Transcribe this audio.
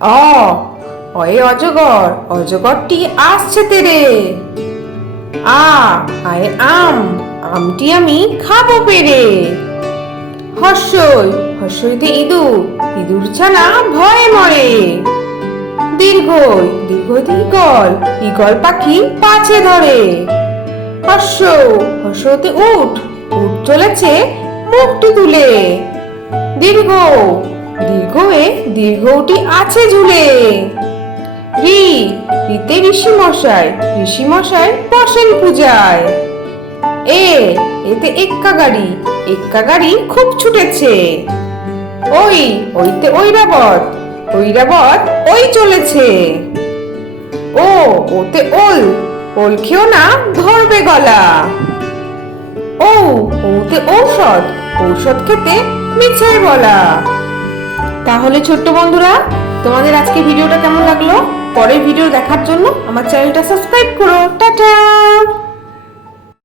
অ অয়ে অজগর, অজগরটি আসছে তেরে। আ আয়ে আম, আমটি আমি খাবো পেরে। হর্ষই হর্ষইতে ইঁদুর, ইঁদুর ছানা ভয়ে মরে। দীর্ঘই দীর্ঘইতে ঈগল, ঈগল পাখি পাছে ধরে। হর্ষ হর্ষতে উট, উট চলেছে মুখটি তুলে। দীর্ঘ দীর্ঘয়ে দীর্ঘটি আছে ঝুলে। ঋ ঋতে ঋষি মশাই, ঋষি মশাই বসেন পূজায়। এ এতে এক্কা গাড়ি, এক্কা গাড়ি খুব ছুটেছে। ওই ওইতে ঐরাবত, ঐরাবত ওই চলেছে। ও ওতে ওল, ওল খেও না ধরবে গলা। ও ওতে ঔষধ, ঔষধ খেতে মিছে বলা। তাহলে ছোট্ট বন্ধুরা, তোমাদের আজকে ভিডিওটা কেমন লাগলো? পরের ভিডিও দেখার জন্য আমার চ্যানেলটা সাবস্ক্রাইব করো। টাটা।